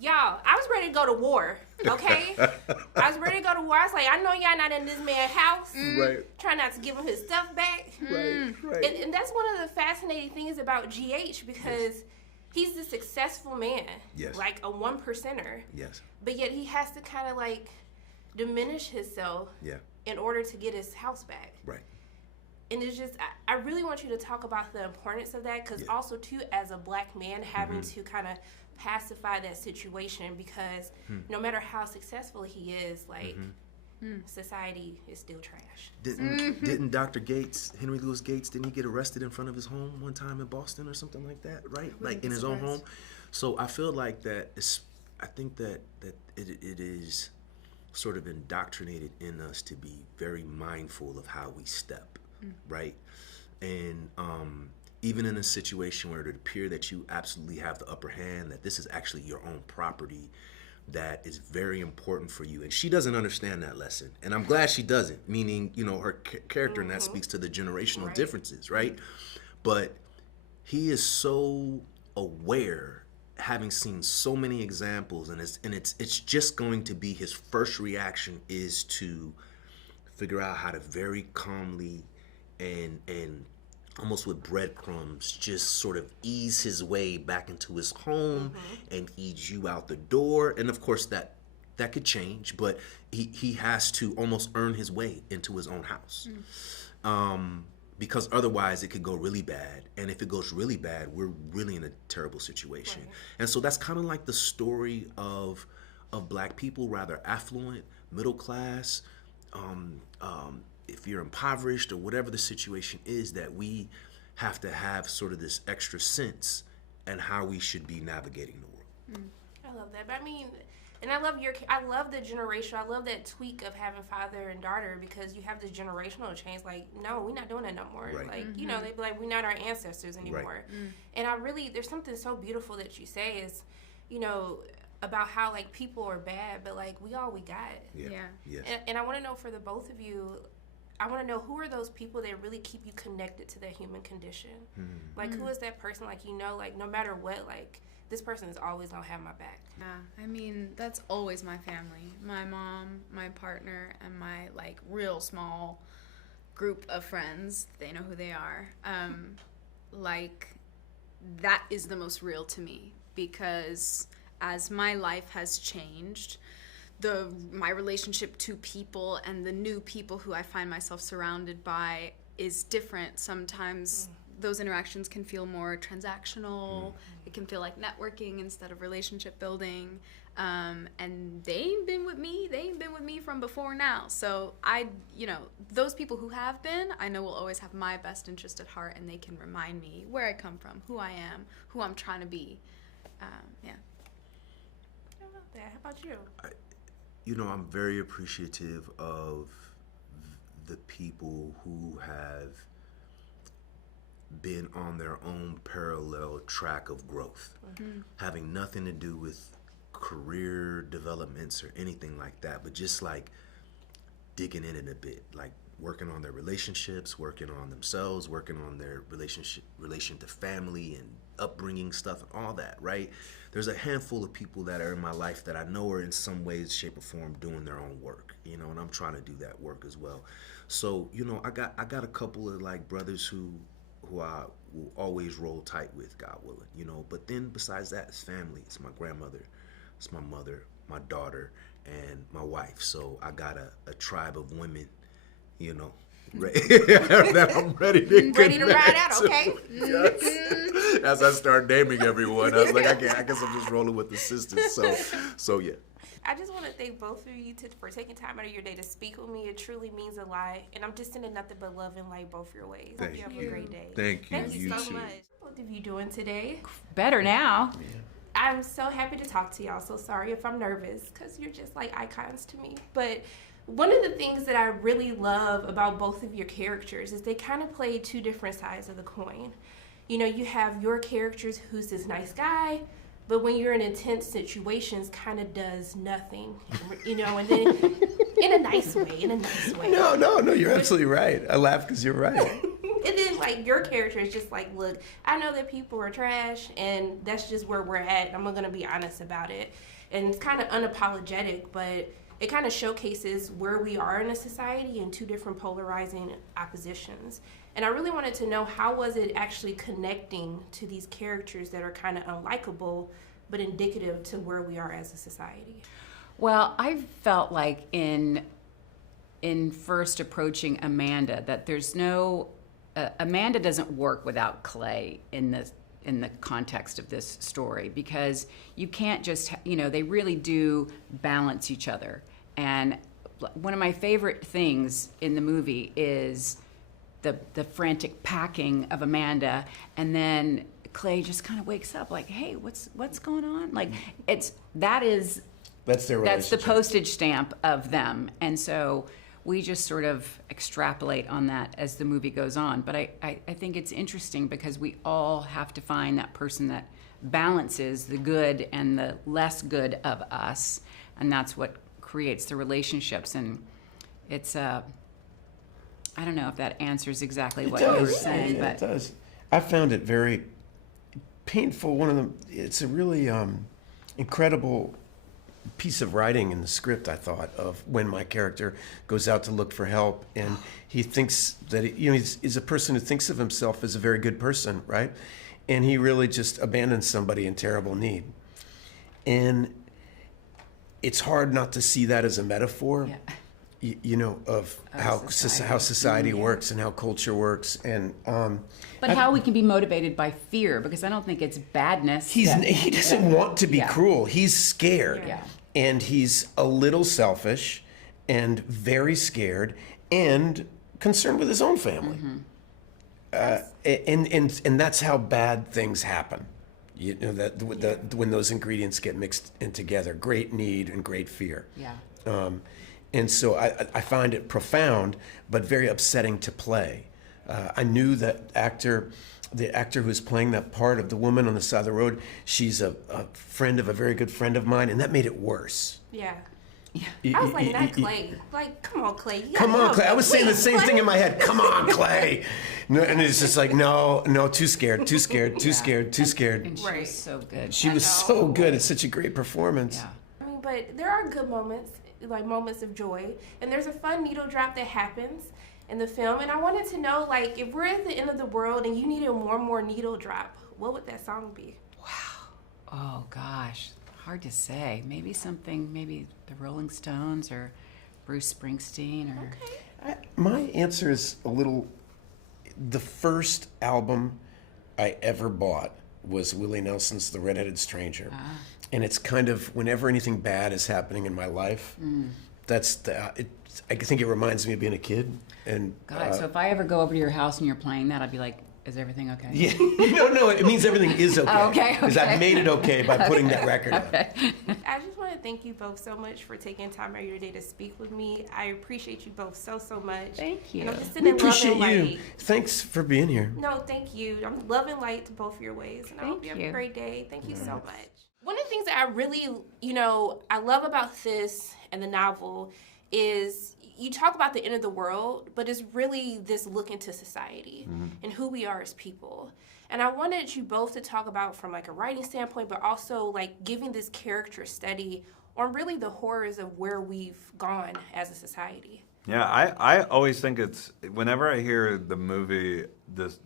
Y'all, I was ready to go to war, okay? I was ready to go to war. I was like, I know y'all not in this man's house. Right. Trying not to give him his stuff back. Right. And that's one of the fascinating things about GH because he's a successful man. Yes. Like a 1%er. Yes. But yet he has to kind of like diminish himself in order to get his house back. Right. And it's just, I really want you to talk about the importance of that because also, too, as a black man, having to kind of pacify that situation because no matter how successful he is, like, society is still trash. Didn't Dr. Gates, Henry Louis Gates, didn't he get arrested in front of his home one time in Boston or something like that, right? Like in his own home? So I feel like that, I think that it is sort of indoctrinated in us to be very mindful of how we step, right? And even in a situation where it would appear that you absolutely have the upper hand, that this is actually your own property, that is very important for you. And she doesn't understand that lesson. And I'm glad she doesn't, meaning, you know, her character, and that speaks to the generational differences, right? But he is so aware, having seen so many examples, and it's just going to be his first reaction is to figure out how to very calmly and almost with breadcrumbs, just sort of ease his way back into his home and ease you out the door. And of course that could change, but he has to almost earn his way into his own house. Because otherwise it could go really bad. And if it goes really bad, we're really in a terrible situation. And so that's kind of like the story of black people, rather affluent, middle class, if you're impoverished or whatever the situation is, that we have to have sort of this extra sense and how we should be navigating the world. I love that. But I mean, and I love the generation. I love that tweak of having father and daughter because you have this generational change. Like, no, we're not doing that no more. Right. Like, you know, they'd be like, we're not our ancestors anymore. Right. And there's something so beautiful that you say is, you know, about how like people are bad, but like we all we got. Yeah. Yes. And I want to know for the both of you, I want to know who are those people that really keep you connected to the human condition? Like, who is that person, like, you know, like, no matter what, like, this person is always going to have my back? Yeah, I mean, that's always my family. My mom, my partner, and my, like, real small group of friends. They know who they are. Like, that is the most real to me because as my life has changed, my relationship to people and the new people who I find myself surrounded by is different. Sometimes those interactions can feel more transactional. It can feel like networking instead of relationship building. And they ain't been with me from before now. So those people who have been, I know will always have my best interest at heart, and they can remind me where I come from, who I am, who I'm trying to be. I love that. How about you? I'm very appreciative of the people who have been on their own parallel track of growth, having nothing to do with career developments or anything like that, but just like digging in it a bit, like working on their relationships, working on themselves, working on their relation to family and upbringing stuff and all that, right? There's a handful of people that are in my life that I know are in some ways, shape, or form doing their own work, and I'm trying to do that work as well. So, I got a couple of like brothers who I will always roll tight with, God willing, but then besides that, it's family. It's my grandmother, it's my mother, my daughter, and my wife. So I got a tribe of women, that I'm ready to ride out, okay? Yes. As I start naming everyone, I was like, I guess I'm just rolling with the sisters. So yeah. I just want to thank both of you for taking time out of your day to speak with me. It truly means a lot, and I'm just sending nothing but love and light both your ways. Hope you have a great day. Thank you. Thank you so much. What are you doing today? Better now. Yeah. I'm so happy to talk to y'all. So sorry if I'm nervous because you're just like icons to me. But one of the things that I really love about both of your characters is they kind of play two different sides of the coin. You have your characters who's this nice guy, but when you're in intense situations, kind of does nothing, and then in a nice way. No, you're absolutely right. I laugh because you're right. And then, like, your character is just like, look, I know that people are trash, and that's just where we're at. I'm going to be honest about it. And it's kind of unapologetic, but it kind of showcases where we are in a society in two different polarizing oppositions. And I really wanted to know, how was it actually connecting to these characters that are kind of unlikable, but indicative to where we are as a society? Well, I felt like in first approaching Amanda that there's no Amanda doesn't work without Clay in the context of this story, because you can't just, they really do balance each other. And one of my favorite things in the movie is the frantic packing of Amanda, and then Clay just kind of wakes up like, hey, what's going on? Like, that's their relationship. That's the postage stamp of them. And so we just sort of extrapolate on that as the movie goes on. But I think it's interesting because we all have to find that person that balances the good and the less good of us, and that's what creates the relationships. And it's I don't know if that answers exactly what you were saying, but it does. I found it very painful. It's a really incredible piece of writing in the script, I thought, of when my character goes out to look for help, and he thinks that he's a person who thinks of himself as a very good person, right? And he really just abandons somebody in terrible need. And it's hard not to see that as a metaphor, of how society works and how culture works, and but how we can be motivated by fear, because I don't think it's badness. He doesn't want to be cruel. He's scared. Yeah. And he's a little selfish and very scared and concerned with his own family. Mm-hmm. And that's how bad things happen. When those ingredients get mixed in together, great need and great fear. Yeah. And so I find it profound, but very upsetting to play. I knew that the actor who's playing that part of the woman on the side of the road, she's a friend of a very good friend of mine, and that made it worse. Yeah. I was like, not Clay. Like, come on, Clay. Come on, Clay. I was saying the same thing in my head. Come on, Clay. No, and it's just like, no, too scared. And she was so good. She was so good. It's such a great performance. Yeah. I mean, but there are good moments, like moments of joy. And there's a fun needle drop that happens in the film. And I wanted to know, like, if we're at the end of the world and you needed one more needle drop, what would that song be? Wow. Oh, gosh. Hard to say. Maybe the Rolling Stones or Bruce Springsteen or... Okay. My answer is the first album I ever bought was Willie Nelson's The Red-Headed Stranger. And it's kind of, whenever anything bad is happening in my life, I think it reminds me of being a kid. And God, so if I ever go over to your house and you're playing that, I'd be like, is everything okay? Yeah, no, it means everything is okay. Okay. Because I've made it okay by putting that record on. I just want to thank you both so much for taking time out of your day to speak with me. I appreciate you both so much. Thank you. And I'm just We sending love appreciate and you. light. Thanks for being here. No, thank you. I'm love and light to both of your ways. And I hope you have a great day. Thank you so much. One of the things that I really, I love about this and the novel is you talk about the end of the world, but it's really this look into society and who we are as people. And I wanted you both to talk about from like a writing standpoint, but also like giving this character study on really the horrors of where we've gone as a society. Yeah, I always think it's, whenever I hear the movie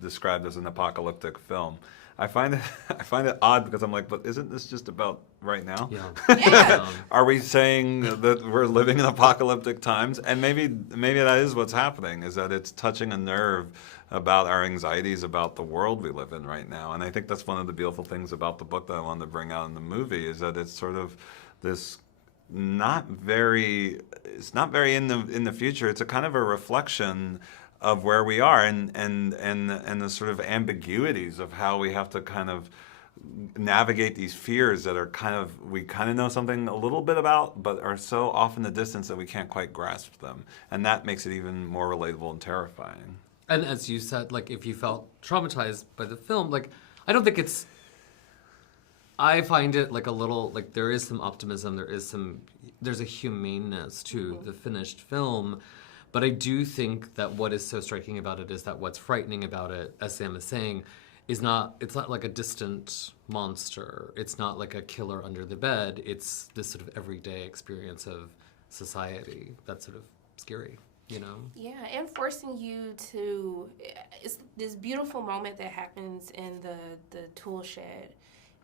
described as an apocalyptic film, I find it odd because I'm like, but isn't this just about right now? Yeah. Are we saying that we're living in apocalyptic times? And maybe that is what's happening, is that it's touching a nerve about our anxieties about the world we live in right now. And I think that's one of the beautiful things about the book that I wanted to bring out in the movie, is that it's sort of this it's not very in the future. It's a kind of a reflection of where we are and the sort of ambiguities of how we have to kind of navigate these fears that are we kind of know something a little bit about, but are so off in the distance that we can't quite grasp them. And that makes it even more relatable and terrifying. And as you said, like, if you felt traumatized by the film, like, I don't think it's, I find it like a little, like, there is some optimism, there's a humaneness to the finished film. But I do think that what is so striking about it is that what's frightening about it, as Sam is saying, it's not like a distant monster. It's not like a killer under the bed. It's this sort of everyday experience of society that's sort of scary, you know? Yeah, and forcing you to, it's this beautiful moment that happens in the tool shed,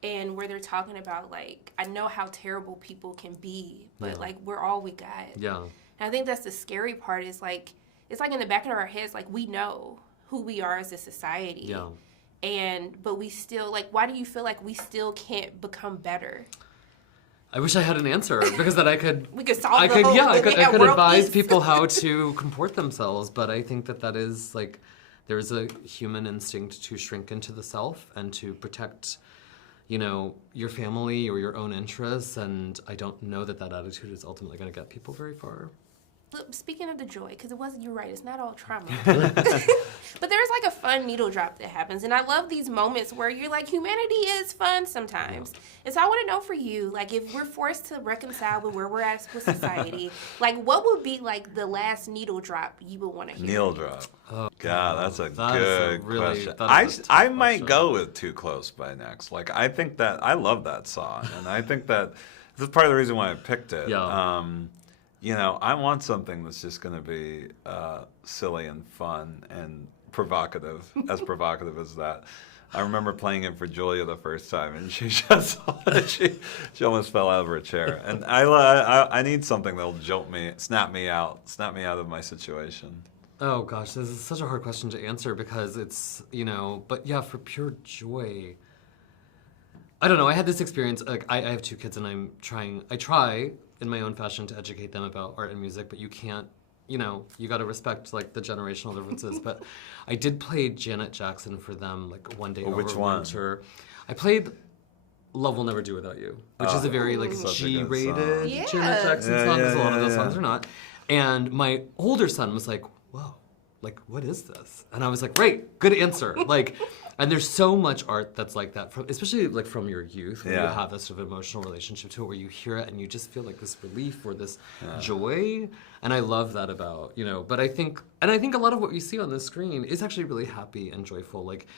and where they're talking about, like, I know how terrible people can be, but, like, we're all we got. Yeah. And I think that's the scary part, is, like, it's like in the back of our heads, like, we know who we are as a society. Yeah. But we still, like, why do you feel like we still can't become better? I wish I had an answer, because then I could... We could solve the whole... I could advise peace. people how to comport themselves, but I think that is, like, there's a human instinct to shrink into the self and to protect, you know, your family or your own interests, and I don't know that attitude is ultimately going to get people very far. Look, speaking of the joy, because you're right, it's not all trauma. But there's like a fun needle drop that happens. And I love these moments where you're like, humanity is fun sometimes. And so I want to know for you, like, if we're forced to reconcile with where we're at with society, like, what would be like the last needle drop you would want to hear? Needle drop. Oh, God, that's a That is good a really- question. that is a tough I might question. go with Too Close by Next. Like, I think that I love that song, and I think that this is part of the reason why I picked it. Yeah. You know, I want something that's just going to be silly and fun and provocative, as provocative as that. I remember playing it for Julia the first time, and she just she almost fell out of her chair. And I need something that'll jolt me, snap me out of my situation. Oh gosh, this is such a hard question to answer because it's, you know, but yeah, for pure joy. I don't know, I had this experience, like I have 2 kids and I try in my own fashion to educate them about art and music, but you can't, you know, you gotta respect like the generational differences. But I did play Janet Jackson for them like one day over which one? winter. I played Love Will Never Do Without You, which is a very like Such a good G-rated song. Yeah. Janet Jackson Yeah, song, yeah, because a lot of those yeah, songs yeah. are not. And my older son was like, whoa, like, what is this? And I was like, great, good answer. Like, and there's so much art that's like that, from, especially like from your youth, where you Yeah. have this sort of emotional relationship to it, where you hear it and you just feel like this relief or this joy. And I love that about, you know, but I think a lot of what you see on the screen is actually really happy and joyful. Like,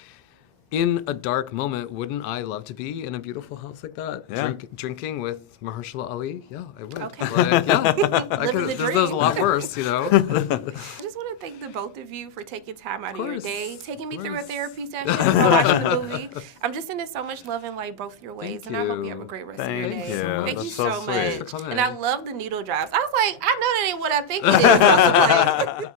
in a dark moment, wouldn't I love to be in a beautiful house like that? Yeah. Drinking with Mahershala Ali? Yeah, I would. Okay. Like, yeah. I Living could, the there's dream. a lot worse, you know? I just want to thank the both of you for taking time out of your course, day, taking me of through a course. therapy session, while watching the movie. I'm just sending so much love in like both your ways, Thank and I hope you you. have a great rest of your Thank day. you. Thank you That's so so sweet. much. Thanks for coming. And I love the needle drops. I was like, I know that ain't what I think it is. I was like,